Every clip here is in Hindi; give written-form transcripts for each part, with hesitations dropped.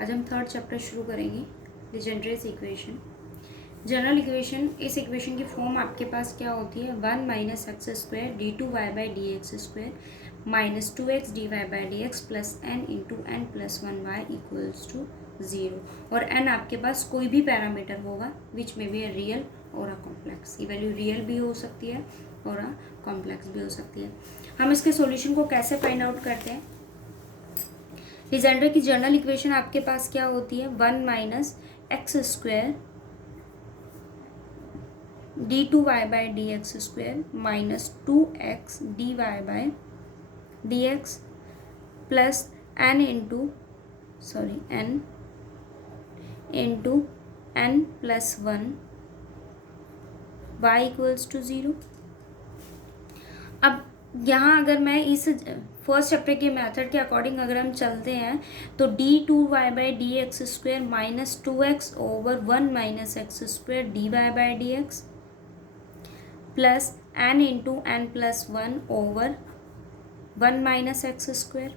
आज हम थर्ड चैप्टर शुरू करेंगे, लीजेंड्रेस इक्वेशन। जनरल इक्वेशन, इस इक्वेशन की फॉर्म आपके पास क्या होती है, 1 minus x square d two y by d x square minus 2x d y by d x plus n into n plus 1y equals to 0। और n आपके पास कोई भी पैरामीटर होगा विच में भी रियल और अ कॉम्प्लेक्स। ये वैल्यू रियल भी हो सकती है और अ कॉम्प्लेक्स भी हो सकती है। हम इसके सॉल्यूशन को कैसे फाइंड आउट करते हैं। लीजेंड्रे की जनरल इक्वेशन आपके पास क्या होती है, 1 minus x square d two y by d x square minus 2x d y by d x plus n into n plus 1 y equals to 0। अब यहाँ अगर मैं इस फर्स्ट चैप्टर के मेथड के अकॉर्डिंग अगर हम चलते हैं तो d two y by d x square minus 2x over 1 minus x square d y by d x plus n into n plus 1 over 1 minus x square.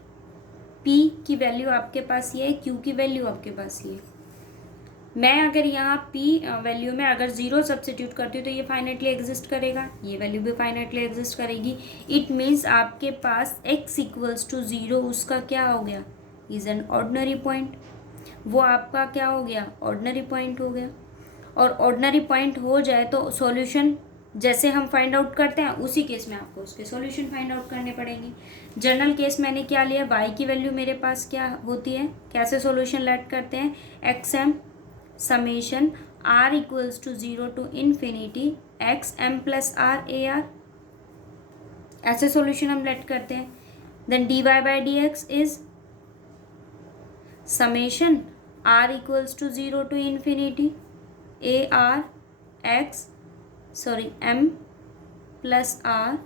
p की वैल्यू आपके पास ये है, q की वैल्यू आपके पास ये। मैं अगर यहाँ p वैल्यू में अगर 0 सब्सिट्यूट करती हूँ तो ये फाइनाइटली एग्जिस्ट करेगा, ये वैल्यू भी फाइनाइटली एग्जिस्ट करेगी। इट मीन्स आपके पास x इक्वल्स टू 0 उसका क्या हो गया, इज एन ऑर्डिनरी पॉइंट। वो आपका क्या हो गया, ऑर्डिनरी पॉइंट हो गया। और ऑर्डिनरी पॉइंट हो जाए तो सॉल्यूशन जैसे हम फाइंड आउट करते हैं उसी केस में आपको उसके सॉल्यूशन फाइंड आउट करने पड़ेंगे। जनरल केस मैंने क्या लिया, y की वैल्यू मेरे पास क्या होती है, कैसे सॉल्यूशन लेट करते हैं, x m summation r equals to 0 to infinity x m plus r a r, ऐसे सॉल्यूशन हम लेट करते हैं। Then d y by d x is summation r equals to 0 to infinity a r x m plus r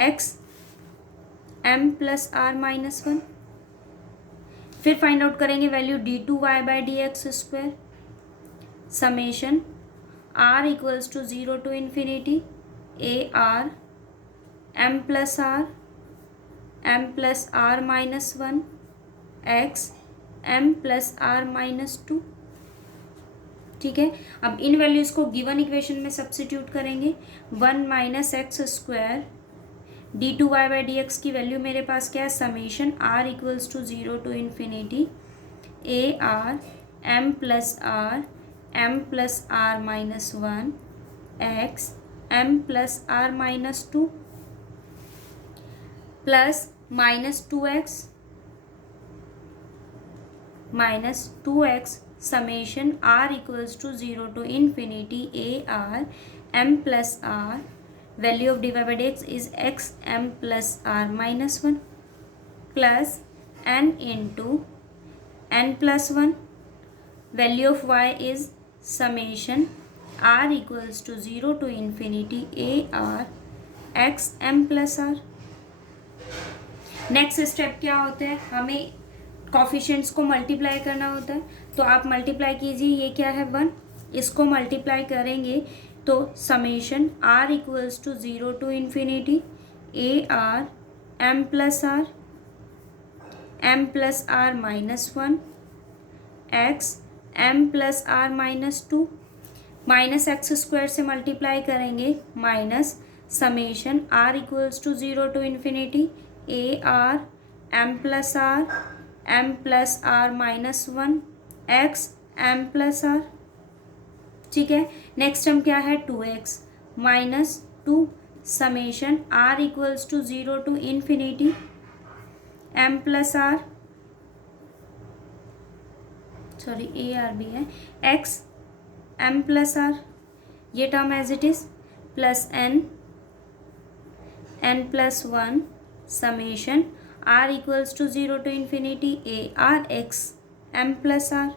x m plus r minus 1। फिर फाइंड आउट करेंगे value d two y by d x square summation r equals to 0 to infinity a r m plus r minus 1 x m plus r minus 2। ठीक है, अब इन वैल्यूज़ को गिवन इक्वेशन में सब्सिट्यूट करेंगे। 1 minus x square d two y by d x की वैल्यू मेरे पास क्या है, summation r equals to 0 to infinity a r m plus r minus 1 x m plus r minus 2 plus minus 2x summation r equals to 0 to infinity a r m plus r, value of d y by d x is x m plus r minus 1 plus n into n plus 1, value of y is summation r equals to 0 to infinity a r x m plus r. Next step क्या होता है, हमें कॉफिशिएंट्स को मल्टीप्लाई करना होता है। तो आप मल्टीप्लाई कीजिए, ये क्या है 1, इसको मल्टीप्लाई करेंगे तो summation r equals to 0 to infinity a r m plus r minus 1 x m plus r minus 2, minus x square से मल्टीप्लाई करेंगे minus summation r equals to 0 to infinity a r m plus r minus 1 x m plus r. ठीक है, नेक्स्ट हम क्या है 2x minus 2 summation r equals to 0 to infinity m plus r a are भी है एक्स एम प्लस आर, ये term as it is plus n plus 1 summation r equals to 0 to infinity a r x m plus r.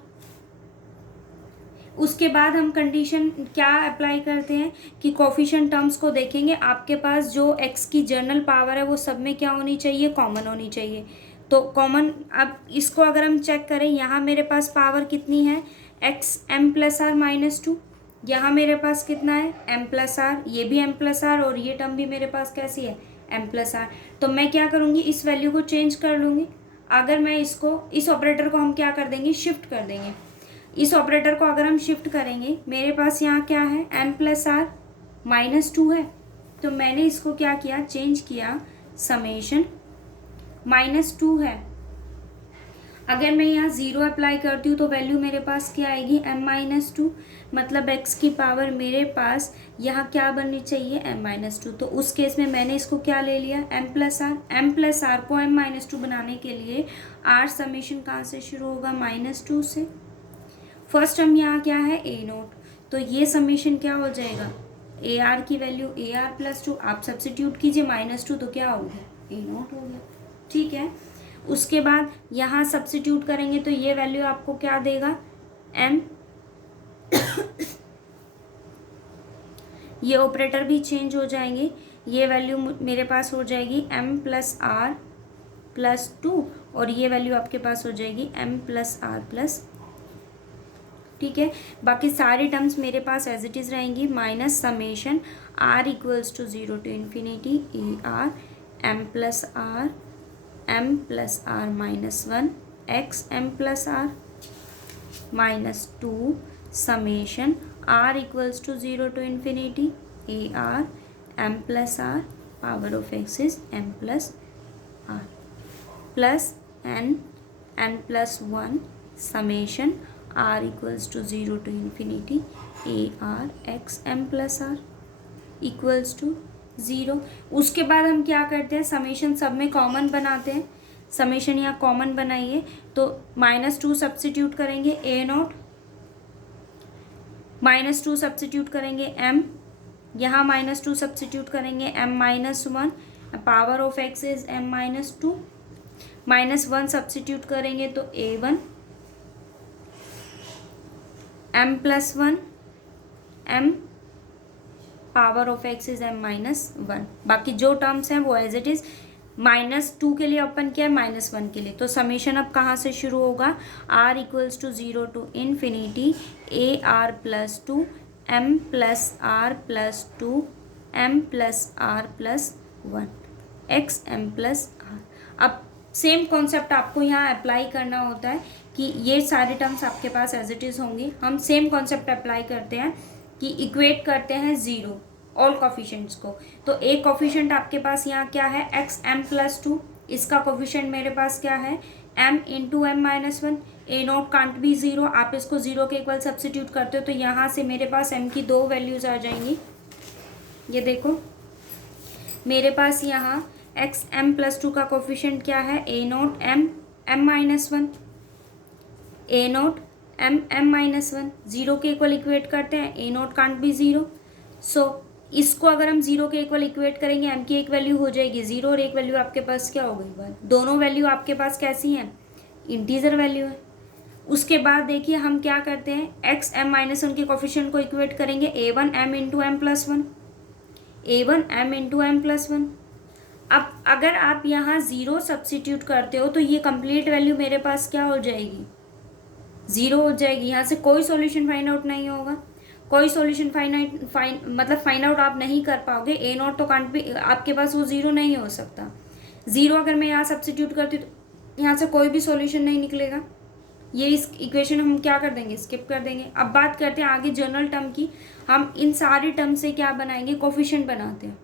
उसके बाद हम कंडीशन क्या अप्लाई करते हैं कि कोफिशिएंट टर्म्स को देखेंगे। आपके पास जो x की जनरल पावर है वो सब में क्या होनी चाहिए, कॉमन होनी चाहिए। तो कॉमन, अब इसको अगर हम चेक करें, यहाँ मेरे पास पावर कितनी है, x m plus r minus 2, यहाँ मेरे पास कितना है एम प्लस आर, ये भी एम प्लस आर और ये टर्म भी मेरे पास कैसी है एम प्लस आर। तो मैं क्या करूँगी, इस वैल्यू को चेंज कर लूँगी। अगर मैं इसको, इस ऑपरेटर को हम क्या कर देंगे, शिफ्ट कर देंगे। इस ऑपरेटर को अगर हम शिफ्ट करेंगे, मेरे पास यहाँ क्या है, m प्लस आर माइनस 2 है, तो मैंने इसको क्या किया, चेंज किया, समेशन -2 है। अगर मैं यहाँ 0 अप्लाई करती हूँ तो वैल्यू मेरे पास क्या आएगी, m-2, मतलब x की पावर मेरे पास यहाँ क्या बननी चाहिए, m-2। तो उस केस में मैंने इसको क्या ले लिया, m plus r. m plus r को m-2 बनाने के लिए r समेशन कहाँ से शुरू होगा, -2 से। फर्स्ट टर्म यहाँ क्या है, a0, तो ये समेशन क्या हो जाएगा, ar की वैल्यू ar प्लस 2, आप सब्सिट्यूट कीजिए, -2 तो क्या हो गया, a0 हो गया। ठीक है, उसके बाद यहाँ सब्सिट्यूट करेंगे तो ये वैल्यू आपको क्या देगा, m, ये ऑपरेटर भी चेंज हो जाएंगे, ये वैल्यू मेरे पास हो जाएगी m प्लस आर प्लस 2, और ये वैल्यू आपके पास हो जाएगी m प्लस आर प्लस। ठीक है, बाकी सारी टर्म्स मेरे पास एज इट इज़ रहेंगी, minus summation r equals to 0 to infinity a r m plus r minus 1 x m plus r minus 2 summation r equals to 0 to infinity a r m plus r power of x is m plus r plus n plus 1 summation r equals to 0 to infinity a r x m plus r equals to 0। उसके बाद हम क्या करते हैं, समेशन सब में कॉमन बनाते हैं। समेशन यहाँ कॉमन बनाइए तो -2 सब्सिट्यूट करेंगे a0, -2 सब्सिट्यूट करेंगे m, यहाँ -2 सब्सिट्यूट करेंगे m-1, power of x is m-2, -1 substitute करेंगे तो a1, m plus 1, m power of x is m-1। बाकी जो टर्म्स हैं वो एज इट इज, -2 के लिए ओपन किया है, -1 के लिए। तो समेशन अब कहाँ से शुरू होगा, r equals to 0 to infinity a r plus 2 m plus r plus 2 m plus r plus 1 x m plus r. अब सेम कॉन्सेप्ट आपको यहाँ अप्लाई करना होता है कि ये सारे टर्म्स आपके पास एज इट इज़ होंगी। हम सेम कॉन्सेप्ट अप्लाई करते हैं कि इक्वेट करते हैं 0 ऑल कोफिशिएंट्स को। तो एक कोफिशिएंट आपके पास यहाँ क्या है, x m प्लस 2, इसका कोफिशिएंट मेरे पास क्या है, m into m-1, a0 can't be 0, आप इसको 0 के इक्वल सब्सिट्यूट करते हो तो यहाँ से मेरे पास m की 2 वैल्यूज़ आ जाएंगी। ये देखो मेरे पास यहाँ x m प्लस 2 का कोफिशिएंट क्या है, a0 m m-1, a0 m m-1, 0 के इक्वल इक्वेट करते हैं, a0 कांट बी 0। सो इसको अगर हम 0 के इक्वल इक्वेट करेंगे, m की एक वैल्यू हो जाएगी 0 और एक वैल्यू आपके पास क्या हो गई, 1। दोनों वैल्यू आपके पास कैसी हैं, इंटीजर वैल्यू है। उसके बाद देखिए हम क्या करते हैं, x m-1 के कोफिशिएंट को इक्वेट करेंगे, a1 m into m plus 1, a1 m into m plus 1। अब अगर आप यहाँ 0 सब्सिट्यूट करते हो तो ये कंप्लीट वैल्यू मेरे पास क्या हो जाएगी, 0 हो जाएगी। यहाँ से कोई सॉल्यूशन फाइंड आउट नहीं होगा, कोई सॉल्यूशन फाइंड आउट आप नहीं कर पाओगे। a0 तो कांट भी आपके पास वो 0 नहीं हो सकता। 0 अगर मैं यहाँ सब्सिट्यूट करती हूँ तो यहाँ से कोई भी सॉल्यूशन नहीं निकलेगा। ये इस इक्वेशन हम क्या कर देंगे, स्किप कर देंगे। अब बात करते हैं आगे जनरल टर्म की। हम इन सारी टर्म से क्या बनाएंगे, कोफिशिएंट बनाते हैं।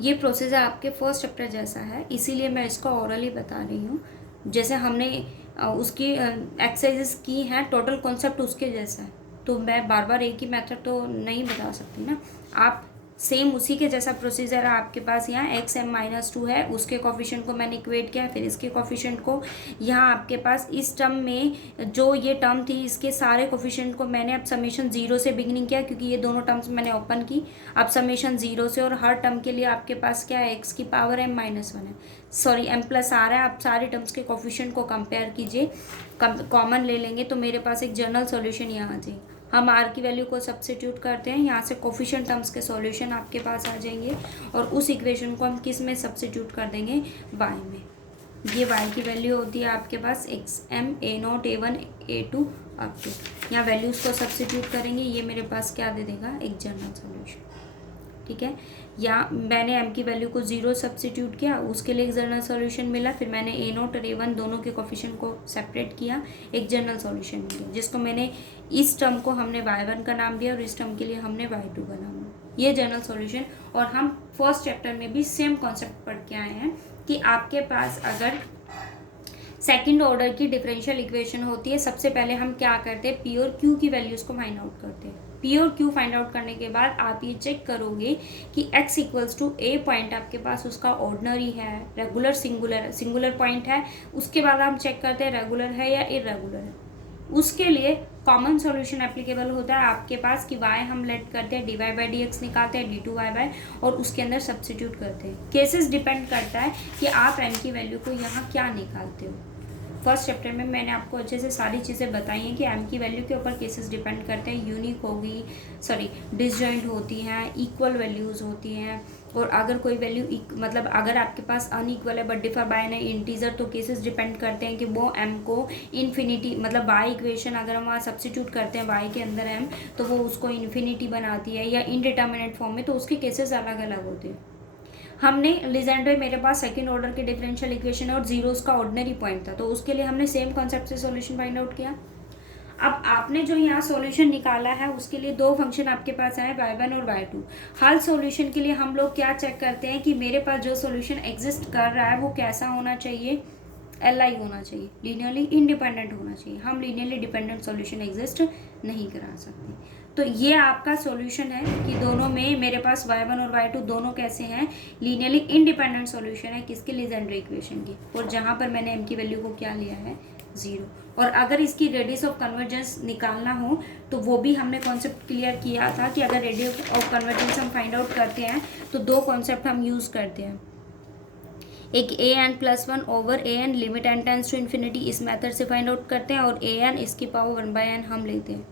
ये प्रोसेस आपके फर्स्ट चैप्टर जैसा है, इसीलिए मैं इसको ओरली बता रही हूँ। जैसे हमने उसकी एक्सरसाइजेस की हैं, टोटल कॉन्सेप्ट उसके जैसा है, तो मैं बार बार एक ही मेथड तो नहीं बता सकती ना। आप सेम उसी के जैसा प्रोसीजर है आपके पास। यहाँ x m-2 है, उसके कोफिशिएंट को मैंने इक्वेट किया, फिर इसके कोफिशिएंट को यहाँ आपके पास इस टर्म में जो ये टर्म थी इसके सारे कोफिशिएंट को मैंने अब समेशन 0 से बिगिनिंग किया, क्योंकि ये दोनों टर्म्स मैंने ओपन की। अब समेशन 0 से, और हर टर्म के लिए आपके पास क्या है, x की पावर m-1 है, सॉरी m प्लस आर है। आप सारे टर्म्स के कोफिशिएंट को कंपेयर कीजिए, कॉमन ले लेंगे तो मेरे पास एक जनरल सॉल्यूशन यहाँ आ जाएगी। हम r की वैल्यू को सब्स्टिट्यूट करते हैं, यहाँ से कोफिशिएंट टर्म्स के सॉल्यूशन आपके पास आ जाएंगे, और उस इक्वेशन को हम किस में सब्स्टिट्यूट कर देंगे, y में। ये y की वैल्यू होती है आपके पास x m a0 a1 a2 up to, यहाँ वैल्यूज़ को सब्स्टिट्यूट करेंगे, ये मेरे पास क्या दे देगा, एक जनरल सॉल्यूशन। ठीक है, या मैंने m की वैल्यू को 0 सब्सिट्यूट किया, उसके लिए एक जनरल सॉल्यूशन मिला, फिर मैंने a0 और a1 दोनों के कोफिशिएंट को सेपरेट किया, एक जनरल सॉल्यूशन मिला, जिसको मैंने इस टर्म को हमने y1 का नाम दिया और इस टर्म के लिए हमने y2 का नाम दिया, ये जनरल सॉल्यूशन। और हम फर्स्ट चैप्टर में भी सेम कॉन्सेप्ट पढ़ के आए हैं कि आपके पास अगर सेकंड ऑर्डर की डिफरेंशियल इक्वेशन होती है, सबसे पहले हम क्या करते हैं, पी और क्यू की वैल्यूज़ को फाइंड आउट करते हैं। पी और क्यू फाइंड आउट करने के बाद आप ये चेक करोगे कि x equals to a point आपके पास उसका ऑर्डिनरी है, रेगुलर, सिंगुलर पॉइंट है। उसके बाद हम चेक करते हैं रेगुलर है या इरेगुलर है। उसके लिए कॉमन सॉल्यूशन एप्लीकेबल होता है आपके पास कि y हम लेट करते हैं, dy बाई डी एक्स निकालते हैं, d2y बाई, और उसके अंदर सब्सिट्यूट करते हैं। केसेस डिपेंड करता है कि आप n की वैल्यू को यहाँ क्या निकालते हो। फर्स्ट चैप्टर में मैंने आपको अच्छे से सारी चीज़ें बताई हैं कि m की वैल्यू के ऊपर केसेस डिपेंड करते हैं, यूनिक होगी, डिसजॉइंट होती हैं, इक्वल वैल्यूज़ होती हैं, और अगर कोई वैल्यू मतलब अगर आपके पास अनइक्वल है but differ by N integer, तो केसेस डिपेंड करते हैं कि वो m को इन्फिनिटी, मतलब बाई इक्वेशन अगर हम वहाँ सब्सिट्यूट करते हैं y के अंदर m, तो वो उसको इन्फिनिटी बनाती है या इनडिटर्मिनेट फॉर्म में, तो उसके केसेस अलग अलग होते हैं। हमने लीजेंड्रे, मेरे पास सेकंड ऑर्डर के डिफरेंशियल इक्वेशन और जीरो उसका ऑर्डिनरी पॉइंट था, तो उसके लिए हमने सेम कॉन्सेप्ट से सॉल्यूशन फाइंड आउट किया। अब आपने जो यहाँ सॉल्यूशन निकाला है उसके लिए दो फंक्शन आपके पास आए, y1 और y2। हर सॉल्यूशन के लिए हम लोग क्या चेक करते हैं कि मेरे पास जो सॉल्यूशन एग्जिस्ट कर रहा है वो कैसा होना चाहिए, LI होना चाहिए, लीनियरली इंडिपेंडेंट होना चाहिए। हम लीनियरली डिपेंडेंट सॉल्यूशन एग्जिस्ट नहीं करा सकते। तो ये आपका सॉल्यूशन है कि दोनों में मेरे पास y1 और y2 दोनों कैसे हैं, लीनियरली इंडिपेंडेंट सॉल्यूशन है किसके, लीजेंड्रे इक्वेशन की, और जहाँ पर मैंने m की वैल्यू को क्या लिया है, 0। और अगर इसकी रेडियस ऑफ कन्वर्जेंस निकालना हो तो वो भी हमने कॉन्सेप्ट क्लियर किया था कि अगर रेडियस ऑफ कन्वर्जेंस हम फाइंड आउट करते हैं तो दो कॉन्सेप्ट हम यूज़ करते हैं, एक an+1 over an limit n tends to infinity, इस मेथड से फाइंड आउट करते हैं, और an इसकी पावर 1/n हम लेते हैं,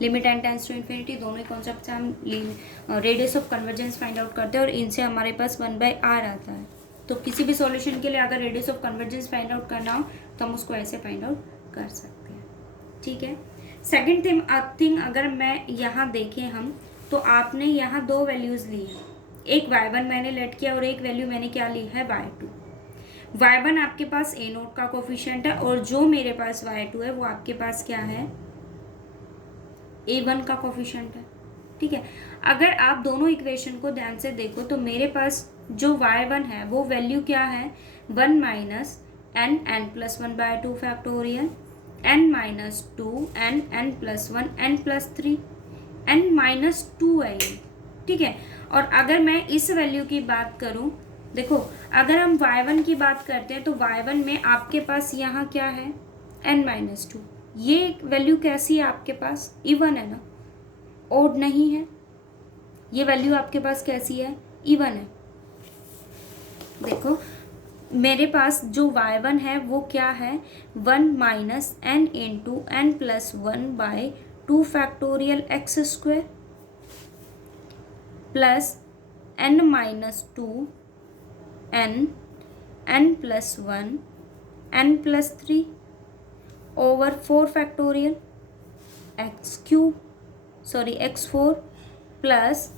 limit n tends to infinity, दोनों ही कॉन्सेप्ट से हम radius of convergence find out करते हैं, और इनसे हमारे पास 1/r आता है। तो किसी भी सॉल्यूशन के लिए अगर radius of convergence find out करना हो तो हम उसको ऐसे फाइंड आउट कर सकते हैं, ठीक है। सेकेंड थिंग अगर मैं यहाँ देखें हम, तो आपने यहाँ दो वैल्यूज़ ली है, एक y1 मैंने लेट किया और एक वैल्यू मैंने क्या ली है, y2। y1 आपके पास a0 का कोफिशिएंट है, और जो मेरे पास y2 है वो आपके पास क्या है, a1 का कोफिशिएंट है, ठीक है। अगर आप दोनों इक्वेशन को ध्यान से देखो तो मेरे पास जो y1 है वो वैल्यू क्या है, 1 minus n n+1/2 factorial, n minus 2 n n+1 n+3 n-2 है ये, ठीक है। और अगर मैं इस वैल्यू की बात करूं, देखो अगर हम y1 की बात करते हैं तो y1 में आपके पास यहाँ क्या है, n-2, ये वैल्यू कैसी है आपके पास, इवन है ना, ओड नहीं है, ये वैल्यू आपके पास कैसी है, इवन है। देखो मेरे पास जो y1 है वो क्या है, 1 minus n into n+1/2 factorial x square plus n-2 n+1 n+3 over 4 factorial x4 plus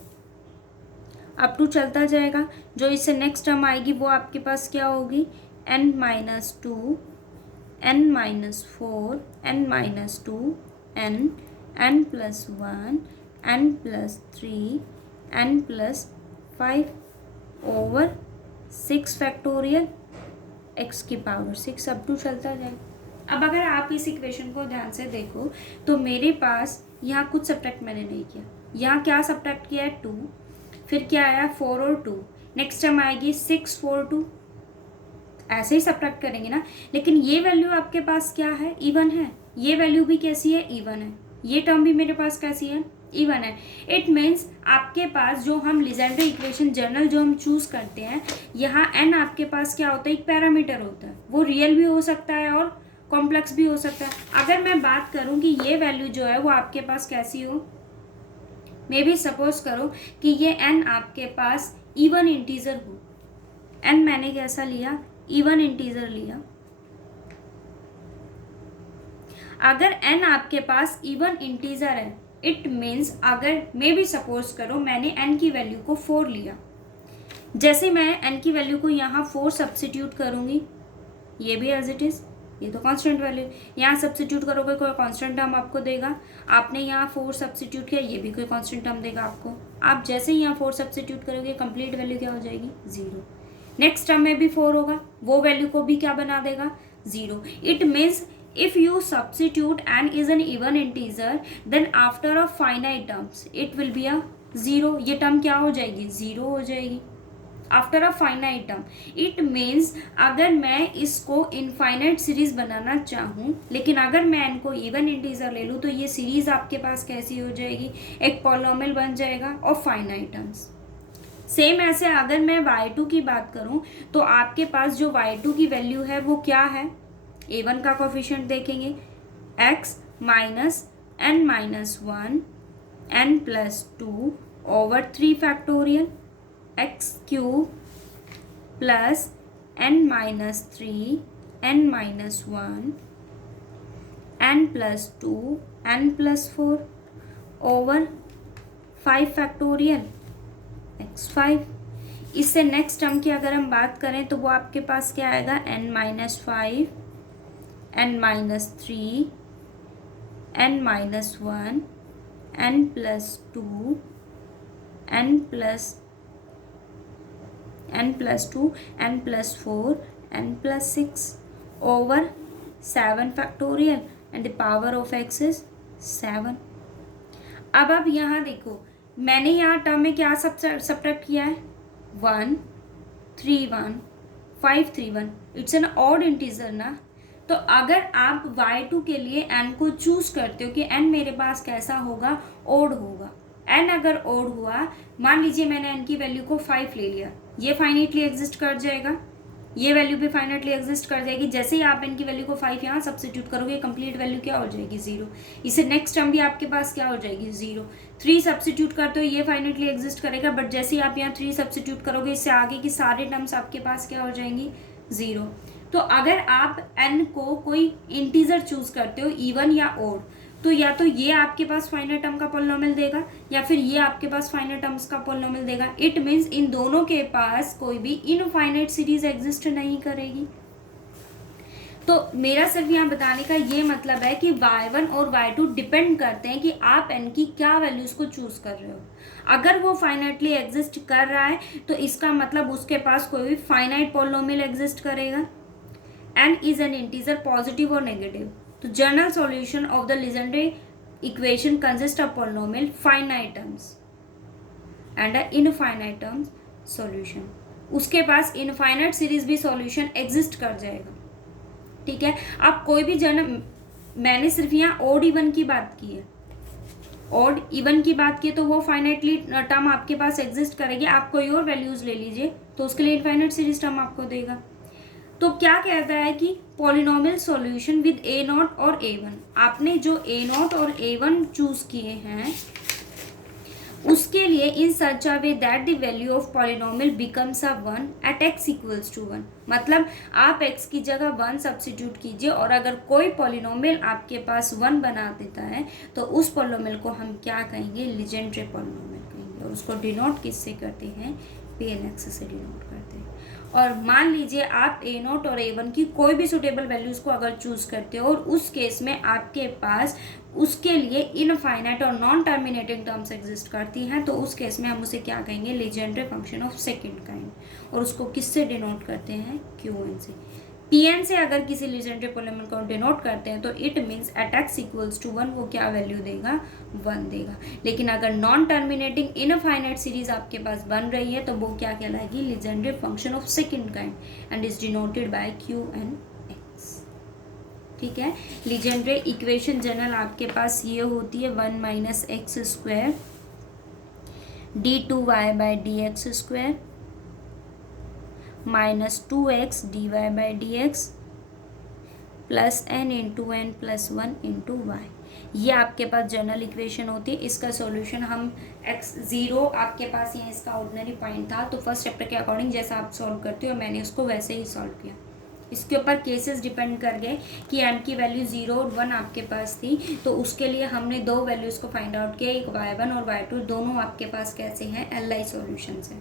up to चलता जाएगा, जो इससे नेक्स्ट टर्म आएगी वो आपके पास क्या होगी, n-2 n-4 n-2 n+1 n+3 n+5 over 6 factorial x की पावर 6, अप टू चलता जाएगा। अब अगर आप इस इक्वेशन को ध्यान से देखो तो मेरे पास यहाँ कुछ सब्ट्रैक्ट मैंने नहीं किया, यहाँ क्या सब्ट्रैक्ट किया है, 2, फिर क्या आया 4 और 2, नेक्स्ट टाइम आएगी 6 4 2, ऐसे ही सब्ट्रैक्ट करेंगे ना। लेकिन ये वैल्यू आपके पास क्या है, इवन है, ये वैल्यू भी कैसी है, इवन है, ये टर्म भी मेरे पास कैसी है, इवन है। इट मीन्स आपके पास जो हम लीजेंड्रे इक्वेशन जनरल जो हम चूज करते हैं, यहाँ n आपके पास क्या होता है, एक पैरामीटर होता है, वो रियल भी हो सकता है और कॉम्प्लेक्स भी हो सकता है। अगर मैं बात करूँ कि ये वैल्यू जो है वो आपके पास कैसी हो, मे भी सपोज करो कि ये n आपके पास इवन इंटीजर हो, n मैंने कैसा लिया, इवन इंटीजर लिया। अगर n आपके पास इवन इंटीजर है, इट मीन्स अगर मे भी सपोज करो मैंने n की वैल्यू को 4 लिया, जैसे मैं n की वैल्यू को यहाँ 4 सब्स्टिट्यूट करूँगी, ये भी एज इट इज़, ये तो कांस्टेंट वैल्यू, यहाँ सब्स्टिट्यूट करोगे कोई कांस्टेंट टर्म आपको देगा। आपने यहाँ 4 सब्स्टिट्यूट किया, ये भी कोई कांस्टेंट टर्म देगा आपको। आप जैसे ही यहाँ 4 सब्स्टिट्यूट करोगे कंप्लीट वैल्यू क्या हो जाएगी, 0। नेक्स्ट टर्म में भी 4 होगा, वो वैल्यू को भी क्या बना देगा, 0। It means if you substitute n is an even integer then after a finite terms it will be a 0। ये टर्म क्या हो जाएगी, 0 हो जाएगी after a finite term. It means अगर मैं इसको इनफाइनाइट सीरीज बनाना चाहूँ, लेकिन अगर मैं इनको इवन इंटीजर ले लूँ तो ये सीरीज आपके पास कैसी हो जाएगी, एक पॉलिनोमियल बन जाएगा और फाइनाइट टर्म्स। सेम ऐसे अगर मैं y2 की बात करूँ तो आपके पास जो y2 की वैल्यू है वो क्या है, a1 का कोफिशिएंट देखेंगे x minus n minus 1 n plus 2 over 3 factorial x cube plus n minus 3 n minus 1 n plus 2 n plus 4 over 5 factorial x5। इससे नेक्स्ट टर्म की अगर हम बात करें तो वो आपके पास क्या आएगा, n minus 5 n minus 3 n minus 1 n plus 2 n plus 2 n plus 4 n plus 6 over 7 factorial and the power of x is 7। अब आप यहाँ देखो, मैंने यहाँ टर्म में क्या सब्ट्रैक्ट किया है, 1 3 1 5 3 1, इट्स एन ऑड इंटीजर ना। तो अगर आप y2 के लिए n को चूज करते हो कि n मेरे पास कैसा होगा, ओड होगा। n अगर ओड हुआ, मान लीजिए मैंने n की वैल्यू को 5 ले लिया, ये फाइनाइटली एग्जिस्ट कर जाएगा, ये वैल्यू भी फाइनाइटली एग्जिस्ट कर जाएगी। जैसे ही आप n की वैल्यू को 5 यहाँ सब्स्टिट्यूट करोगे कंप्लीट वैल्यू क्या हो जाएगी, 0। इसे नेक्स्ट टर्म भी आपके पास क्या हो जाएगी, 0। 3 सब्स्टिट्यूट करते हो ये फाइनाइटली एग्जिस्ट करेगा, बट जैसे ही आप यहाँ 3 सब्स्टिट्यूट करोगे इससे आगे की सारे टर्म्स आपके पास क्या हो जाएंगी, 0। तो अगर आप n को कोई इंटीजर चूज करते हो इवन या ओड, तो या तो ये आपके पास फाइनाइट टर्म का पॉलिनोमियल देगा या फिर ये आपके पास फाइनाइट टर्म्स का पॉलिनोमियल देगा। इट मीन्स इन दोनों के पास कोई भी इनफाइनाइट सीरीज एग्जिस्ट नहीं करेगी। तो मेरा सिर्फ यहाँ बताने का ये मतलब है कि y1 और y2 डिपेंड करते हैं कि आप n की क्या वैल्यूज को चूज कर रहे हो। अगर वो फाइनाइटली एग्जिस्ट कर रहा है तो इसका मतलब उसके पास कोई भी फाइनाइट पॉलिनोमियल एग्जिस्ट करेगा। n is an integer positive or negative, तो general solution of the Legendre equation consist of polynomial finite terms and a infinite terms solution. उसके पास इनफाइनाइट सीरीज भी सॉल्यूशन एग्जिस्ट कर जाएगा, ठीक है। अब कोई भी मैंने सिर्फ यहाँ ओड इवन की बात की है, ओड इवन की बात की तो वो फाइनाइटली टर्म आपके पास एग्जिस्ट करेगी। आप कोई और वैल्यूज ले लीजिए तो उसके लिए इनफाइनाइट सीरीज टर्म आपको देगा। तो क्या कहता है कि polynomial solution with A not और a1, आपने जो a नॉट और a1 चूज किए हैं उसके लिए in such a way that the value of polynomial becomes a 1 at x equals to 1। मतलब आप x की जगह 1 सब्स्टिट्यूट कीजिए और अगर कोई पॉलिनोमियल आपके पास 1 बना देता है तो उस पॉलिनोमियल को हम क्या कहेंगे, लीजेंड्रे पॉलिनोमियल कहेंगे। और उसको डिनोट किससे करते हैं, pn(x) से डिनोट करते हैं। और मान लीजिए आप a नॉट और a1 की कोई भी सुटेबल वैल्यूज को अगर चूज करते हो और उस केस में आपके पास उसके लिए इनफाइनाइट और नॉन टर्मिनेटिंग टर्म्स एग्जिस्ट करती हैं, तो उस केस में हम उसे क्या कहेंगे, Legendre function of second kind. और उसको किससे डिनोट करते हैं, qn से। pn से अगर किसी लीजेंड्रे पॉलिनोमियल को डिनोट करते हैं तो it means at x equals to 1 वो क्या वैल्यू देगा, 1 देगा। लेकिन अगर नॉन टर्मिनेटिंग इनफाइनाइट सीरीज आपके पास बन रही है तो वो क्या कहलाएगी, Legendre function of second kind and is denoted by qnx, ठीक है। लीजेंड्रे इक्वेशन जनरल आपके पास ये होती है 1 minus x square d2y by dx square minus 2x dy by dx plus n into n plus 1 into y. ये आपके पास जनरल इक्वेशन होती है। इसका सॉल्यूशन हम x0 आपके पास ये इसका ऑर्डिनरी पॉइंट था, तो फर्स्ट चैप्टर के अकॉर्डिंग जैसा आप सॉल्व करते हो मैंने उसको वैसे ही सॉल्व किया। इसके ऊपर केसेस डिपेंड कर गए कि n की वैल्यू 0 और 1 आपके पास थी, तो उसके लिए हमने दो वैल्यूज़ को फाइंड आउट किया, एक y1 और y2 दोनों आपके पास कैसे हैं, LI सॉल्यूशन से।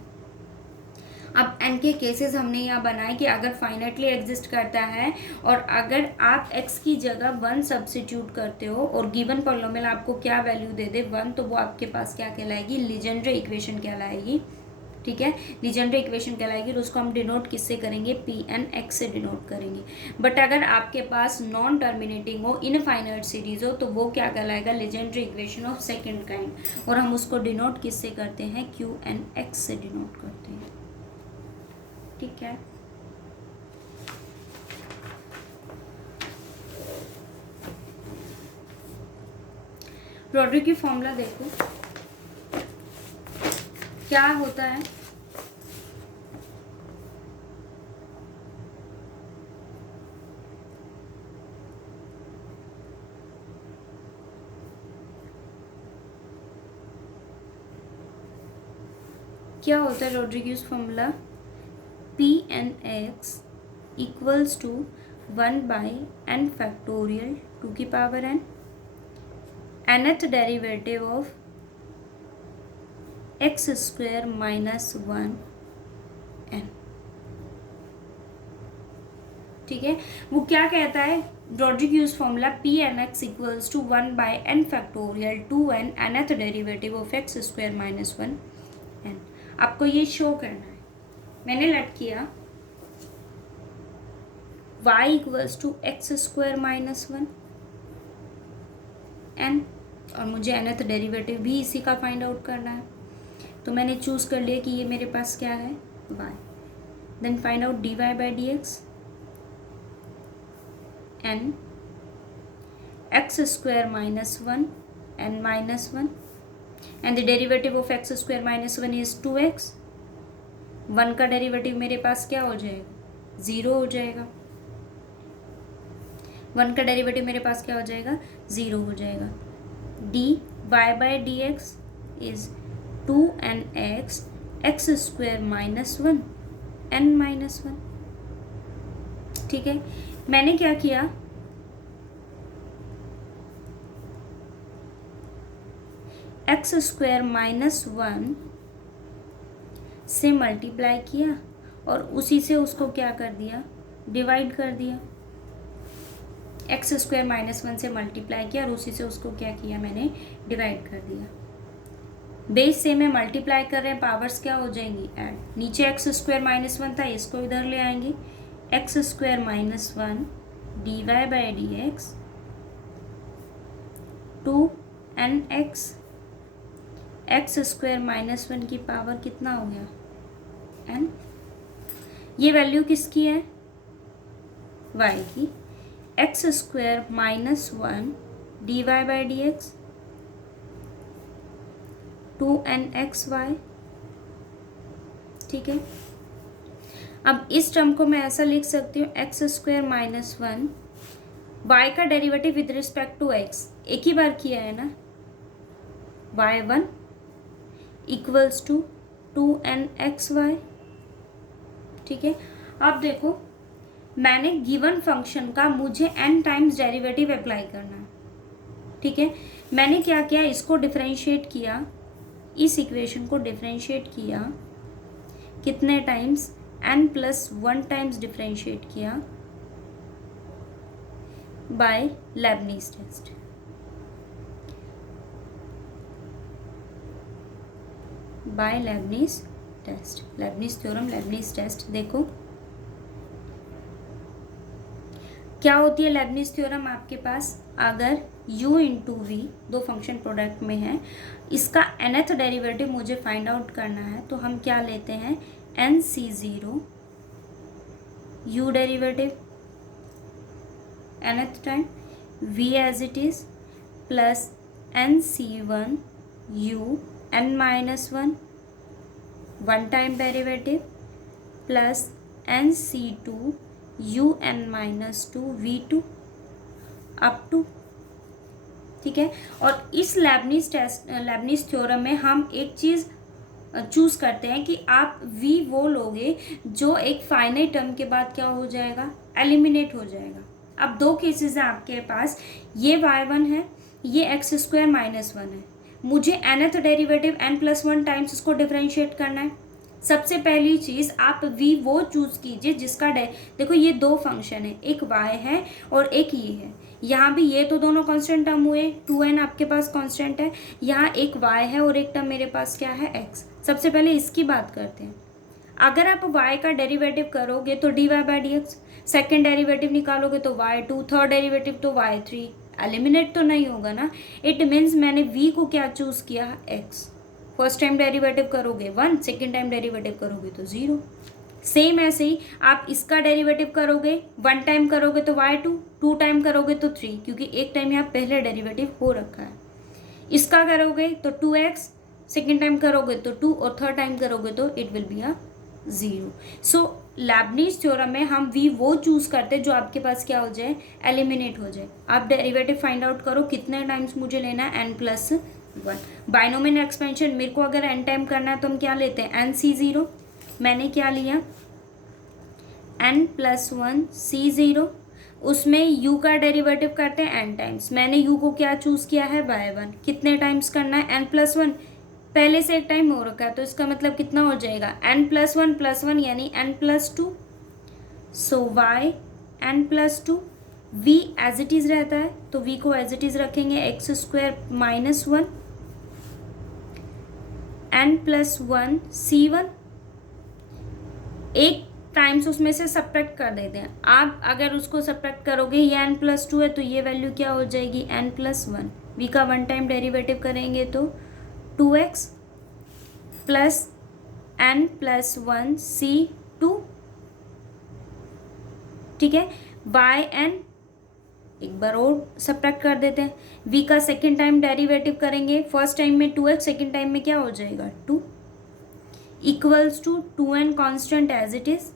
अब एन के केसेस हमने यहाँ बनाए कि अगर फाइनाइटली एग्जिस्ट करता है और अगर आप x की जगह 1 सब्सिट्यूट करते हो और गिवन पॉलिनोमियल आपको क्या वैल्यू दे दे 1, तो वो आपके पास क्या कहलाएगी, लीजेंड्रे इक्वेशन कहलाएगी। ठीक है, लीजेंड्रे इक्वेशन कहलाएगी। और उसको हम डिनोट किससे करेंगे, पी एन एक्स से डिनोट करेंगे। बट अगर आपके पास नॉन टर्मिनेटिंग हो, इनफाइनाइट सीरीज हो, तो वो क्या कहलाएगा, Legendre equation of second kind. और हम उसको डिनोट किससे करते हैं, क्यू एन एक्स से डिनोट करते हैं। ठीक है, रॉड्रिक की फॉर्मूला देखो क्या होता है। क्या होता है Rodrigues formula, p N x equals to 1 by n factorial 2 की power n, nth derivative of x square minus 1 n. ठीक है, वो क्या कहता है, Rodrigues formula p N x equals to 1 by n factorial 2n nth derivative of x square minus 1 n. आपको ये शो करना है। मैंने लट किया y equals to x square minus 1 n, और मुझे nth डेरिवेटिव भी इसी का फाइंड आउट करना है। तो मैंने चूज कर लिया कि ये मेरे पास क्या है, y। Then find out dy by d x n x square minus 1 n minus 1 and the derivative of x square minus 1 is 2x। 1 का डेरिवेटिव मेरे पास क्या हो जाएगा, 0 हो जाएगा। 1 का डेरिवेटिव मेरे पास क्या हो जाएगा, 0 हो जाएगा। dy by d x is 2nx x square minus 1 n minus 1। ठीक है, मैंने क्या किया, एक्स स्क्वायर माइनस 1 से मल्टीप्लाई किया और उसी से उसको क्या कर दिया, डिवाइड कर दिया। एक्स स्क्वायर माइनस 1 से मल्टीप्लाई किया और उसी से उसको क्या किया, मैंने डिवाइड कर दिया। बेस से में मल्टीप्लाई कर रहे हैं, पावर्स क्या हो जाएंगी, ऐड। नीचे एक्स स्क्वायर माइनस 1 था, इसको इधर ले आएंगे, x square minus 1 d y by d x 2nx x square minus 1 की पावर कितना हो गया, n। ये वैल्यू किसकी है, y की। X square minus 1 d y by d x 2nxy। ठीक है, अब इस टर्म को मैं ऐसा लिख सकती हूँ, एक्स स्क्वायर माइनस 1 वाई का derivative with respect to x, एक ही बार किया है ना, y1 इक्वल्स टू 2nxy। ठीक है, अब देखो मैंने गिवन फंक्शन का मुझे n टाइम्स डेरिवेटिव अप्लाई करना है। ठीक है, मैंने क्या किया, इसको डिफरेंशिएट किया, इस इक्वेशन को डिफरेंशिएट किया कितने टाइम्स, n+1 टाइम्स डिफरेंशिएट किया by Leibniz test. By Leibniz test, Leibniz theorem, Leibniz test. देखो क्या होती है लेबनीज थ्योरम आपके पास, अगर u इंटू वी दो फंक्शन प्रोडक्ट में है, इसका nth डेरिवेटिव मुझे फाइंड आउट करना है, तो हम क्या लेते हैं, nc0 u derivative nth time v as it is plus nc1 u n minus 1 one time derivative plus nc2 u n minus 2 v2 up to. ठीक है, और इस लेबनीज थ्योरम में हम एक चीज़ चूज करते हैं कि आप v वो लोगे जो एक फाइनाइट टर्म के बाद क्या हो जाएगा, एलिमिनेट हो जाएगा। अब दो केसेस हैं आपके पास, ये y1 है, ये एक्स स्क्वायर माइनस 1 है, मुझे nth डेरिवेटिव n+1 टाइम्स इसको डिफरेंशिएट करना है। सबसे पहली चीज आप v वो चूज कीजिए जिसका देखो ये दो फंक्शन है, एक y है और एक ये है। यहाँ भी ये तो दोनों कांस्टेंट टर्म हुए, 2n आपके पास कांस्टेंट है, यहाँ एक y है और एक टर्म मेरे पास क्या है x। सबसे पहले इसकी बात करते हैं। अगर आप y का डेरिवेटिव करोगे तो dy by d x, second derivative निकालोगे तो y2, थर्ड डेरिवेटिव तो y3, एलिमिनेट तो नहीं होगा ना। इट मीन्स मैंने v को क्या चूज किया, x। फर्स्ट टाइम डेरिवेटिव करोगे 1, सेकेंड टाइम डेरिवेटिव करोगे तो 0। सेम ऐसे ही आप इसका डेरिवेटिव करोगे, 1 टाइम करोगे तो y2, 2 टाइम करोगे तो 3, क्योंकि एक टाइम यहाँ पहले डेरिवेटिव हो रखा है। इसका करोगे तो 2x, सेकेंड टाइम करोगे तो 2 और थर्ड टाइम करोगे तो it will be 0। So Leibniz theorem में हम v वो चूज करते हैं जो आपके पास क्या हो जाए, एलिमिनेट हो जाए। आप डेरिवेटिव फाइंड आउट करो कितने टाइम्स मुझे लेना है, n+1। बाइनोमियल एक्सपेंशन मेरे को अगर n टाइम करना है तो हम क्या लेते हैं, nc0। मैंने क्या लिया, n+1 c0। उसमें u का डेरिवेटिव करते हैं n टाइम्स। मैंने u को क्या चूज किया है, y1। कितने टाइम्स करना है, n+1। पहले से एक टाइम हो रखा है तो इसका मतलब कितना हो जाएगा, n+1 यानी n+2। So y n+2, v as it is रहता है तो v को एज इट इज रखेंगे, x² - 1 n+1 c1। एक टाइम्स उसमें से सब्ट्रैक्ट कर देते हैं। आप अगर उसको सब्ट्रैक्ट करोगे, ये n+2 है तो ये वैल्यू क्या हो जाएगी, n+1। v का 1 टाइम डेरिवेटिव करेंगे तो 2x प्लस n+1 c2। ठीक है, बाय n एक बार और सब्ट्रैक्ट कर देते हैं। v का सेकेंड टाइम डेरिवेटिव करेंगे, फर्स्ट टाइम में 2x, सेकेंड टाइम में क्या हो जाएगा 2, equals to 2n constant as it is,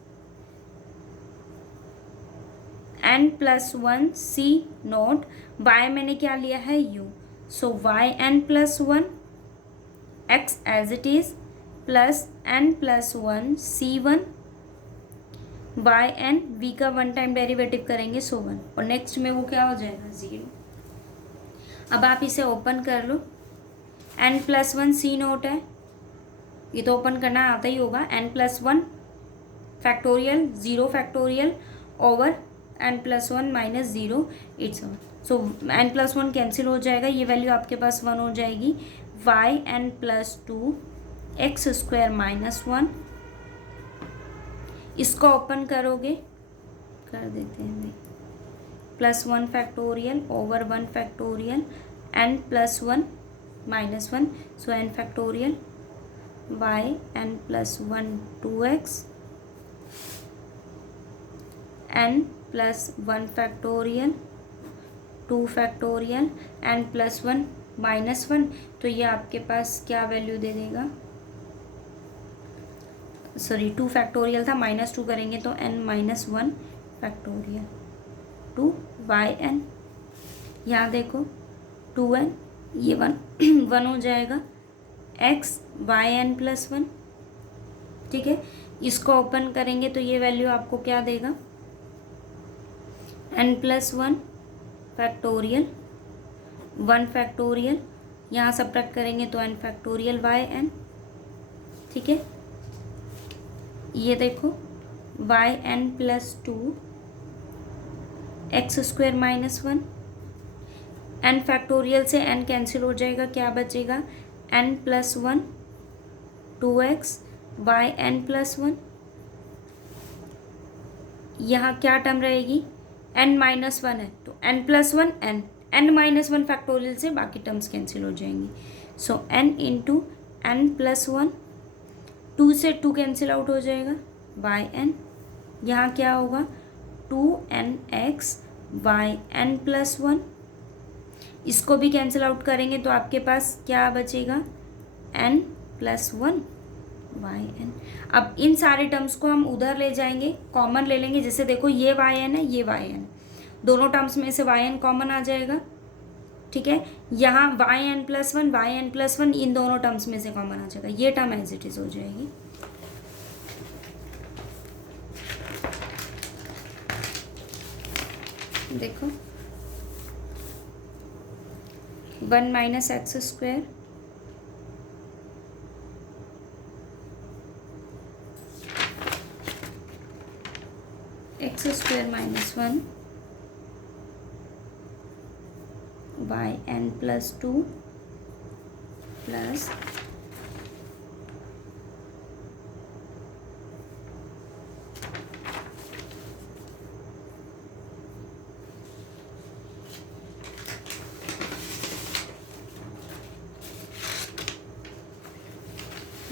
n+1 c0। y मैंने क्या लिया है, u। So y n+1 x as it is plus n+1 c1 y n, v का 1 टाइम डेरिवेटिव करेंगे सो 1, और नेक्स्ट में वो क्या हो जाएगा, 0। अब आप इसे ओपन कर लो, n+1 c0 है, ये तो ओपन करना आता ही होगा, n+1 factorial 0 factorial over n+1 - 0 it's 1। So n+1 cancel हो जाएगा, ये वैल्यू आपके पास 1 हो जाएगी। y n+2 x² - 1, इसको ओपन करोगे, कर देते हैं, +1 फैक्टोरियल ओवर 1 फैक्टोरियल n+1 - 1, सो n factorial y n+1 2x n+1 factorial 2 factorial n+1 - 1, तो ये आपके पास क्या वैल्यू दे देगा, सॉरी 2 फैक्टोरियल था, -2 करेंगे तो n-1 फैक्टोरियल 2yn। यहाँ देखो 2n, ये 1 हो जाएगा, x yn+1। ठीक है, इसको ओपन करेंगे तो ये वैल्यू आपको क्या देगा, n+1 फैक्टोरियल 1 फैक्टोरियल, यहाँ सब्ट्रैक्ट करेंगे तो n फैक्टोरियल yn। ठीक है, ये देखो yn+2 x² - 1, n फैक्टोरियल से n कैंसिल हो जाएगा, क्या बचेगा, n+1 2x yn+1। यहाँ क्या टर्म रहेगी, n-1 है तो n+1 n-1 फैक्टोरियल से बाकी टर्म्स कैंसिल हो जाएंगी। सो n इंटू n+1, 2 से 2 कैंसिल आउट हो जाएगा, yn। यहाँ क्या होगा 2nx yn+1, इसको भी कैंसिल आउट करेंगे तो आपके पास क्या बचेगा, n+1 yn। अब इन सारे टर्म्स को हम उधर ले जाएंगे, कॉमन ले लेंगे। जैसे देखो ये yn है, ये yn, दोनों टर्म्स में से yn कॉमन आ जाएगा। ठीक है, यहाँ yn+1 इन दोनों टर्म्स में से कॉमन आ जाएगा, ये टर्म एज इट इज हो जाएगी। देखो 1 - x² 1 yn+2 प्लस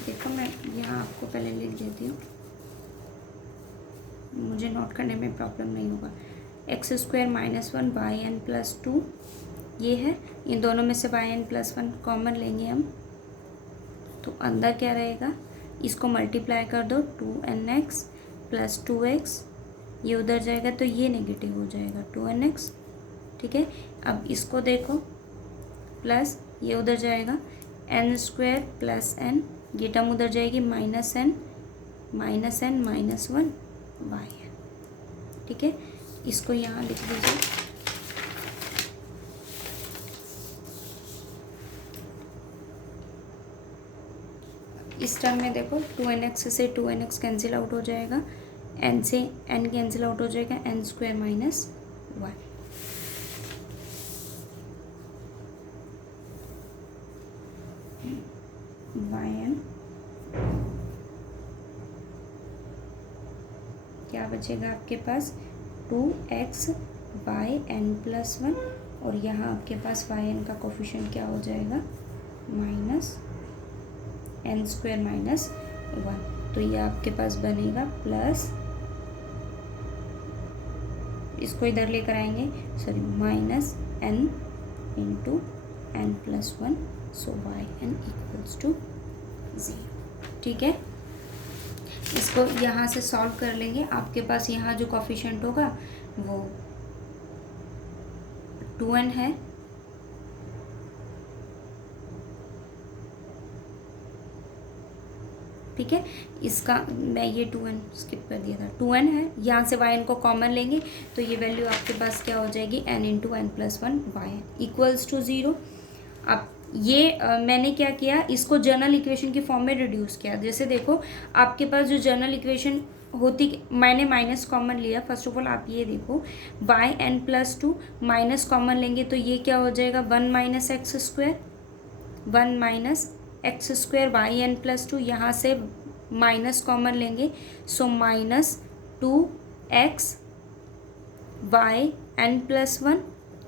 देखो मैं यहाँ आपको पहले लिख देती हूँ, मुझे नोट करने में प्रॉब्लम नहीं होगा। x² - 1 yn+2 ये है, इन दोनों में से yn+1 कॉमन लेंगे हम, तो अंदर क्या रहेगा, इसको मल्टीप्लाई कर दो 2nx + 2x, ये उधर जाएगा तो ये नेगेटिव हो जाएगा 2nx, ठीक है। अब इसको देखो प्लस ये उधर जाएगा n² + n, ये टर्म उधर जाएगी -n -1 y, ठीक है। इसको यहाँ लिख दीजिए, इस टर्म में देखो 2nx से 2nx कैंसिल आउट हो जाएगा, n से n कैंसिल आउट हो जाएगा, n² - 1 yn क्या बचेगा आपके पास 2x yn+1, और यहाँ आपके पास yn का कोफिशिएंट क्या हो जाएगा -n² - 1, तो ये आपके पास बनेगा प्लस, इसको इधर लेकर आएंगे, सॉरी -n × n+1, सो yn = 0, ठीक है। इसको यहाँ से सॉल्व कर लेंगे, आपके पास यहाँ जो कोफिशिएंट होगा वो 2n है, ठीक है। इसका मैं ये 2n स्किप कर दिया था, 2n है, यहाँ से yn को कॉमन लेंगे तो ये वैल्यू आपके पास क्या हो जाएगी, n × n+1 yn = 0। अब ये मैंने क्या किया, इसको जनरल इक्वेशन की फॉर्म में रिड्यूस किया। जैसे देखो आपके पास जो जनरल इक्वेशन होती, मैंने माइनस कॉमन लिया। फर्स्ट ऑफ ऑल आप ये देखो yn+2 माइनस कॉमन लेंगे तो ये क्या हो जाएगा 1 - x², 1 - x² yn+2, यहाँ से माइनस कॉमन लेंगे, सो -2x yn+1,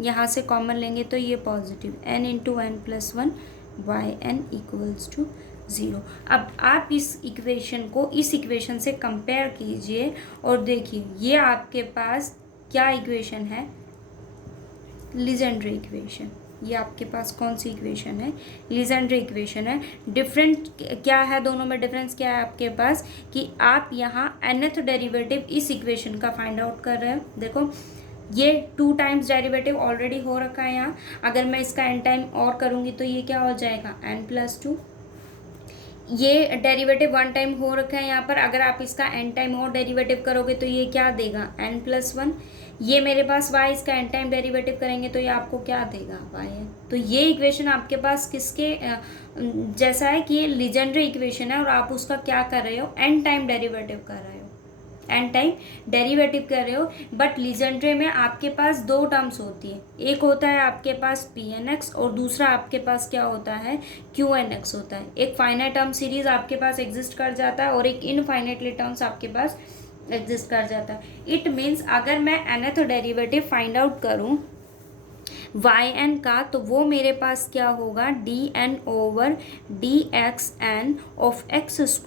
यहाँ से कॉमन लेंगे तो ये पॉजिटिव n × n+1 yn = 0। अब आप इस इक्वेशन को इस इक्वेशन से कंपेयर कीजिए और देखिए ये आपके पास क्या इक्वेशन है, लीजेंड्रे इक्वेशन। ये आपके पास कौन सी इक्वेशन है, लीजेंड्रे इक्वेशन है। डिफरेंट क्या है, दोनों में डिफरेंस क्या है आपके पास कि आप यहाँ nth डेरिवेटिव इस इक्वेशन का फाइंड आउट कर रहे हो। देखो ये 2 टाइम्स डेरिवेटिव ऑलरेडी हो रखा है यहाँ, अगर मैं इसका n टाइम और करूँगी तो ये क्या हो जाएगा n+2। ये डेरिवेटिव 1 टाइम हो रखा है यहाँ पर, अगर आप इसका n टाइम और डेरिवेटिव करोगे तो ये क्या देगा n+1। ये मेरे पास y, इसका n टाइम डेरिवेटिव करेंगे तो ये आपको क्या देगा y है। तो ये इक्वेशन आपके पास किसके जैसा है कि ये लीजेंड्रे इक्वेशन है और आप उसका क्या कर रहे हो, n टाइम डेरिवेटिव कर रहे हो, n टाइम डेरिवेटिव कर रहे हो। बट लीजेंड्रे में आपके पास 2 टर्म्स होती है, एक होता है आपके पास pnx और दूसरा आपके पास क्या होता है qnx होता है। एक फाइनाइट टर्म सीरीज आपके पास एग्जिस्ट कर जाता है और एक इनफाइनाइटली टर्म्स आपके पास एग्जिस्ट कर जाता है। इट मीन्स अगर मैं nth डेरिवेटिव फाइंड आउट करूँ yn का, तो वो मेरे पास क्या होगा dn/dxn ऑफ x² -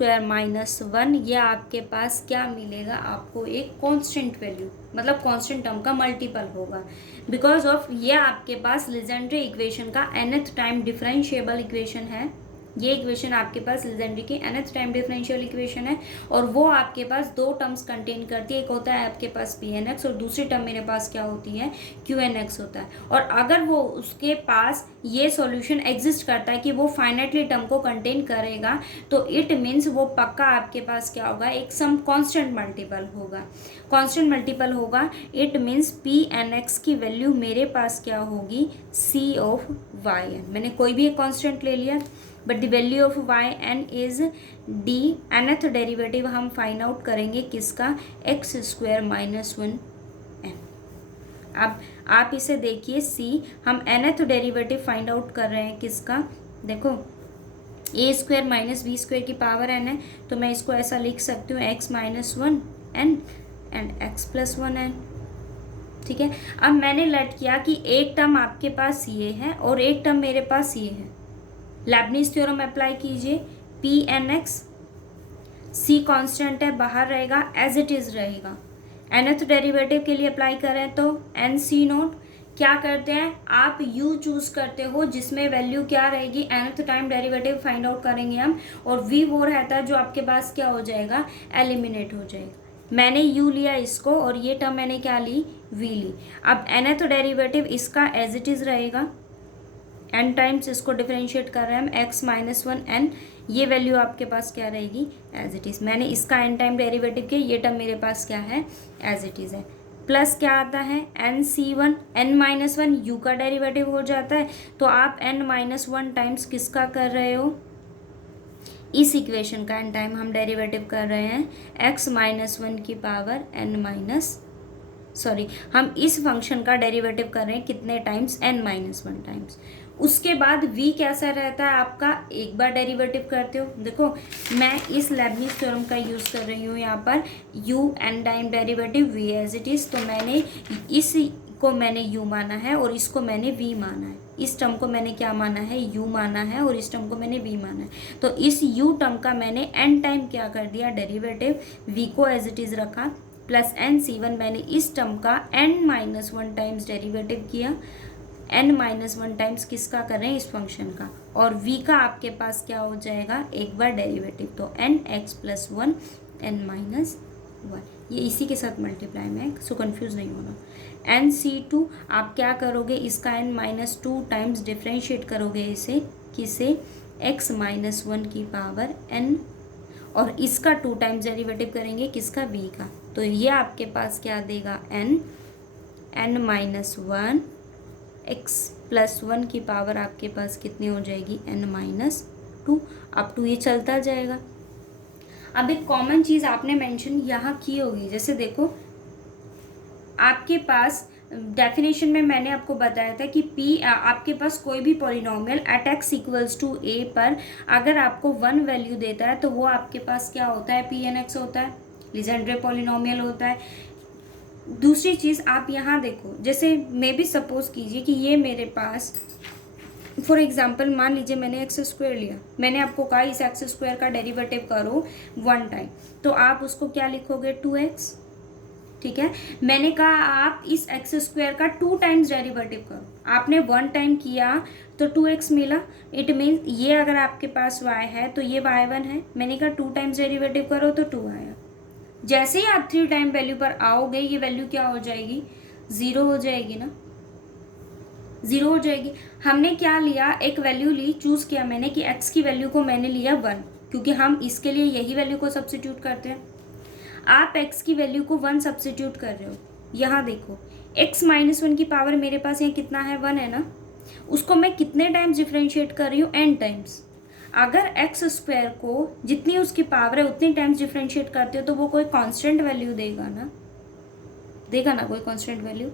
1, ये आपके पास क्या मिलेगा, आपको एक कांस्टेंट वैल्यू, मतलब कांस्टेंट टर्म का मल्टीपल होगा, बिकॉज ऑफ ये आपके पास लीजेंड्रे इक्वेशन का nth टाइम डिफरेंशिएबल इक्वेशन है। ये इक्वेशन आपके पास लीजेंड्रे की nth टाइम डिफरेंशियल इक्वेशन है और वो आपके पास 2 टर्म्स कंटेन करती है, एक होता है आपके पास pnx और दूसरी टर्म मेरे पास क्या होती है qnx होता है। और अगर वो उसके पास ये सॉल्यूशन एग्जिस्ट करता है कि वो फाइनाइटली टर्म को कंटेन करेगा, तो इट मीन्स वो पक्का आपके पास क्या होगा, एक सम कांस्टेंट मल्टीपल होगा। कांस्टेंट मल्टीपल होगा, इट मीन्स pnx की वैल्यू मेरे पास क्या होगी c ऑफ yn। मैंने कोई भी एक कांस्टेंट ले लिया, but the value of yn is d, nth derivative हम फाइंड आउट करेंगे किसका, x² - 1n। अब आप इसे देखिए सी, हम nth डेरिवेटिव फाइंड आउट कर रहे हैं किसका, देखो ए स्क्वायर माइनस बी स्क्वायर की पावर n है, तो मैं इसको ऐसा लिख सकती हूँ x minus one n and x plus one n. ठीक है, अब मैंने लेट किया कि एक टर्म आपके पास ये है और एक टर्म मेरे पास ये है। लेबनीज थ्योरम अप्लाई कीजिए, पी एन एक्स, सी कांस्टेंट है बाहर रहेगा, एज इट इज रहेगा। nth डेरिवेटिव के लिए अप्लाई करें तो एन सी नोट, क्या करते हैं आप u चूज करते हो जिसमें वैल्यू क्या रहेगी, nth time derivative find out करेंगे हम, और v वो रहता है जो आपके पास क्या हो जाएगा, एलिमिनेट हो जाएगा। मैंने u लिया इसको और ये टर्म मैंने क्या ली, v ली। अब nth डेरिवेटिव इसका एज इट इज रहेगा, n टाइम्स इसको डिफरेंशिएट कर रहे हैं हम, x माइनस वन एन, ये वैल्यू आपके पास क्या रहेगी, एज इट इज। मैंने इसका n टाइम डेरिवेटिव किया, ये टर्म मेरे पास क्या है, एज इट इज है। प्लस क्या आता है, n c one, n minus one u का डेरिवेटिव हो जाता है, तो आप n माइनस वन टाइम्स किसका कर रहे हो, इस इक्वेशन का n टाइम हम डेरिवेटिव कर रहे हैं x माइनस वन की पावर n माइनस, सॉरी हम इस फंक्शन का डेरिवेटिव कर रहे हैं कितने times, n minus one times. उसके बाद v कैसा रहता है आपका, एक बार डेरिवेटिव करते हो, देखो मैं इस लेबनीज थ्योरम का यूज़ कर रही हूँ यहाँ पर, u n time derivative v as it is, तो मैंने इस को मैंने u माना है और इसको मैंने v माना है, इस टर्म को मैंने क्या माना है, u माना है, और इस टर्म को मैंने v माना है। तो इस u टर्म का मैंने n टाइम क्या कर दिया, डेरिवेटिव, v को एज इट इज़ रखा, प्लस एन सी वन, मैंने इस टर्म का n minus one times derivative किया, n माइनस वन टाइम्स किसका कर रहे हैं, इस फंक्शन का, और v का आपके पास क्या हो जाएगा, एक बार डेरिवेटिव, तो n x plus one n minus one, ये इसी के साथ मल्टीप्लाई में, सो कंफ्यूज नहीं होना। n सी टू, आप क्या करोगे, इसका n minus two times differentiate करोगे इसे, किसे, x माइनस वन की पावर n, और इसका टू टाइम्स डेरिवेटिव करेंगे किसका, v का, तो ये आपके पास क्या देगा, n minus one, x plus one की पावर आपके पास कितनी हो जाएगी, n minus two, up to ये चलता जाएगा। अब एक कॉमन चीज़ आपने मेंशन यहाँ की होगी, जैसे देखो आपके पास डेफिनेशन में मैंने आपको बताया था कि p आपके पास कोई भी polynomial at x equals to a पर अगर आपको वन वैल्यू देता है तो वो आपके पास क्या होता है, p n x होता है, लीजेंड्रे पॉलिनोमियल होता है। दूसरी चीज़ आप यहाँ देखो, जैसे मे भी सपोज कीजिए कि ये मेरे पास फॉर एग्जांपल मान लीजिए मैंने एक्स स्क्वायर लिया, मैंने आपको कहा इस एक्स स्क्वायर का डेरिवेटिव करो वन टाइम, तो आप उसको क्या लिखोगे, 2x। ठीक है, मैंने कहा आप इस एक्स स्क्वायर का टू टाइम्स डेरिवेटिव करो, आपने वन टाइम किया तो 2x मिला, इट मीन्स ये अगर आपके पास y है तो ये y1 है, मैंने कहा टू टाइम्स डेरिवेटिव करो तो 2 आया। जैसे ही आप 3 टाइम वैल्यू पर आओगे ये वैल्यू क्या हो जाएगी, 0 हो जाएगी ना, 0 हो जाएगी। हमने क्या लिया, एक वैल्यू ली, चूज किया मैंने कि x की वैल्यू को मैंने लिया 1, क्योंकि हम इसके लिए यही वैल्यू को सब्स्टिट्यूट करते हैं। आप x की वैल्यू को 1 सब्स्टिट्यूट कर रहे हो, यहाँ देखो x माइनस वन की पावर मेरे पास यहाँ कितना है, 1 है ना, उसको मैं कितने टाइम्स डिफ्रेंशिएट कर रही हूँ, n टाइम्स। अगर एक्स स्क्वायर को जितनी उसकी पावर है उतनी टाइम्स डिफ्रेंशिएट करते हो तो वो कोई कांस्टेंट वैल्यू देगा ना, देगा ना कोई कांस्टेंट वैल्यू।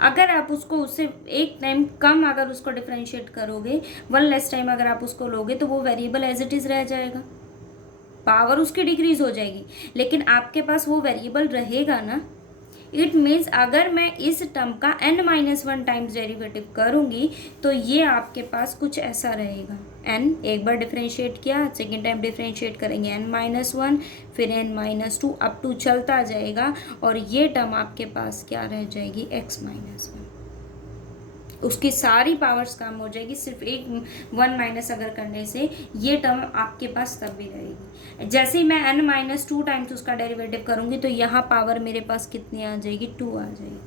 अगर आप उसको उससे एक टाइम कम अगर उसको डिफ्रेंशिएट करोगे, वन लेस टाइम अगर आप उसको लोगे तो वो वेरिएबल एज इट इज़ रह जाएगा, पावर उसकी डिक्रीज हो जाएगी, लेकिन आपके पास वो वेरिएबल रहेगा ना। इट मीन्स अगर मैं इस टर्म का n minus one times derivative करूँगी तो ये आपके पास कुछ ऐसा रहेगा, n एक बार डिफ्रेंशिएट किया, सेकेंड टाइम डिफ्रेंशिएट करेंगे n माइनस वन, फिर n minus two, up to चलता जाएगा, और ये टर्म आपके पास क्या रह जाएगी, x माइनस वन, उसकी सारी पावर्स कम हो जाएगी, सिर्फ एक 1 माइनस अगर करने से ये टर्म आपके पास तब भी रहेगी। जैसे ही मैं n माइनस टू टाइम्स उसका डेरिवेटिव करूँगी तो यहाँ पावर मेरे पास कितनी आ जाएगी, 2 आ जाएगी।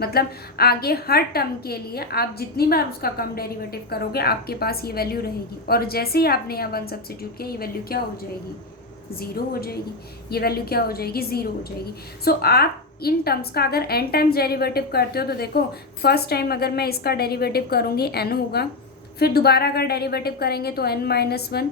मतलब आगे हर टर्म के लिए आप जितनी बार उसका कम डेरिवेटिव करोगे आपके पास ये वैल्यू रहेगी, और जैसे ही आपने यहाँ 1 सब्स्टिट्यूट किया ये वैल्यू क्या हो जाएगी, 0 हो जाएगी, ये वैल्यू क्या हो जाएगी, 0 हो जाएगी। सो आप इन टर्म्स का अगर n टाइम्स डेरिवेटिव करते हो तो देखो फर्स्ट टाइम अगर मैं इसका डेरिवेटिव करूँगी n होगा, फिर दोबारा अगर डेरिवेटिव करेंगे तो n माइनस वन,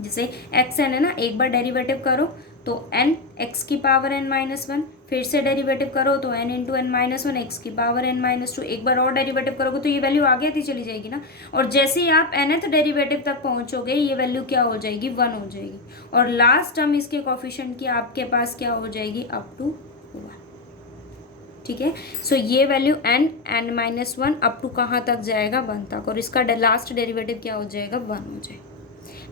जैसे xn है ना, एक बार डेरिवेटिव करो तो n x की पावर n माइनस वन, फिर से डेरिवेटिव करो तो n into n minus one x की पावर n माइनस टू, एक बार और डेरिवेटिव करोगे तो ये वैल्यू आगे आती चली जाएगी ना, और जैसे ही आप nth डेरिवेटिव तक पहुंचोगे ये वैल्यू क्या हो जाएगी, 1 हो जाएगी, और लास्ट टर्म इसके कोफिशिएंट की आपके पास क्या हो जाएगी, अप टू 1। ठीक है, सो ये value n minus one up to कहाँ तक जाएगा, 1 तक, और इसका लास्ट डेरिवेटिव क्या हो जाएगा, 1 हो जाएगा।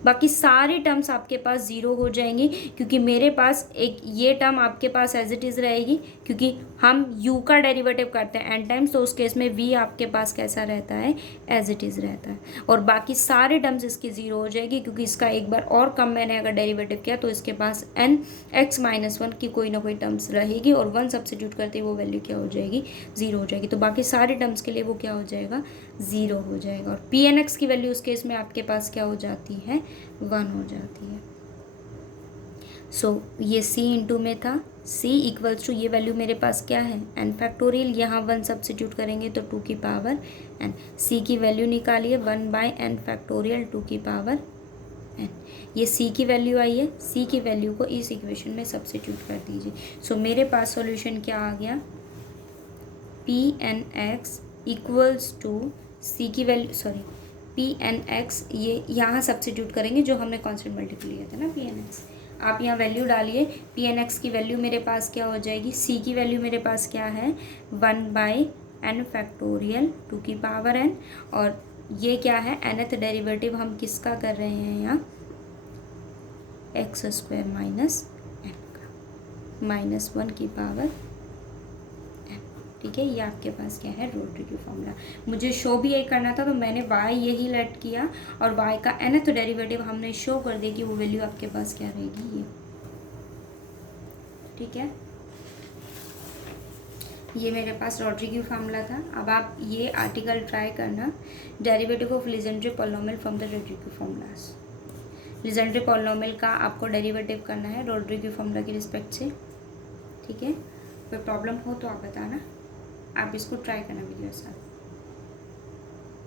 बाकी सारी टर्म्स आपके पास 0 हो जाएंगी, क्योंकि मेरे पास एक ये टर्म आपके पास एज इट इज़ रहेगी, क्योंकि हम u का डेरिवेटिव करते हैं n टाइम्स, तो उस केस में v आपके पास कैसा रहता है, एज इट इज़ रहता है, और बाकी सारे टर्म्स इसकी 0 हो जाएगी, क्योंकि इसका एक बार और कम मैंने अगर डेरिवेटिव किया तो इसके पास n x माइनस वन की कोई ना कोई टर्म्स रहेगी, और 1 सब्सिट्यूट करते ही वो वैल्यू क्या हो जाएगी, 0 हो जाएगी, तो बाकी सारे टर्म्स के लिए वो क्या हो जाएगा, 0 हो जाएगा, और पी एन एक्स की वैल्यू उस केस में आपके पास क्या हो जाती है, 1 हो जाती है। सो ये c इंटू में था, c इक्वल्स टू ये वैल्यू मेरे पास क्या है, n फैक्टोरियल, यहाँ 1 सब्सिट्यूट करेंगे तो 2 की पावर n, c की वैल्यू निकालिए 1 बाय n फैक्टोरियल 2 की पावर n, ये c की वैल्यू आई है, c की वैल्यू को इस इक्वेशन में सब्सिट्यूट कर दीजिए। सो मेरे पास सॉल्यूशन क्या आ गया, P N x equals to c की value, sorry P N X, ये यहाँ सब्सिट्यूट करेंगे जो हमने कॉन्स्टेंट मल्टीपल लिया था ना, पी एन एक्स, आप यहाँ वैल्यू डालिए, पी एन एक्स की वैल्यू मेरे पास क्या हो जाएगी, सी की वैल्यू मेरे पास क्या है, 1 बाई एन फैक्टोरियल 2 की पावर n, और ये क्या है, nth डेरिवेटिव हम किसका कर रहे हैं यहाँ, एक्स स्क्वायर माइनस n का, माइनस 1 की पावर, ठीक है, ये आपके पास क्या है, रोड्रिग्यू फॉर्मूला। मुझे शो भी यही करना था तो मैंने y यही लेट किया, और y का nth डेरिवेटिव हमने शो कर दिया कि वो वैल्यू आपके पास क्या रहेगी, ये, ठीक है, ये मेरे पास रोड्रिग्यू फॉर्मूला था। अब आप ये आर्टिकल ट्राई करना, derivative of Legendre polynomial from the Rodrigues formulas, Legendre polynomial का आपको डेरिवेटिव करना है रोड्रिग्यू फॉर्मूला के रिस्पेक्ट से, ठीक है, कोई प्रॉब्लम हो तो आप बताना, आप इसको ट्राई करना वीडियो के साथ।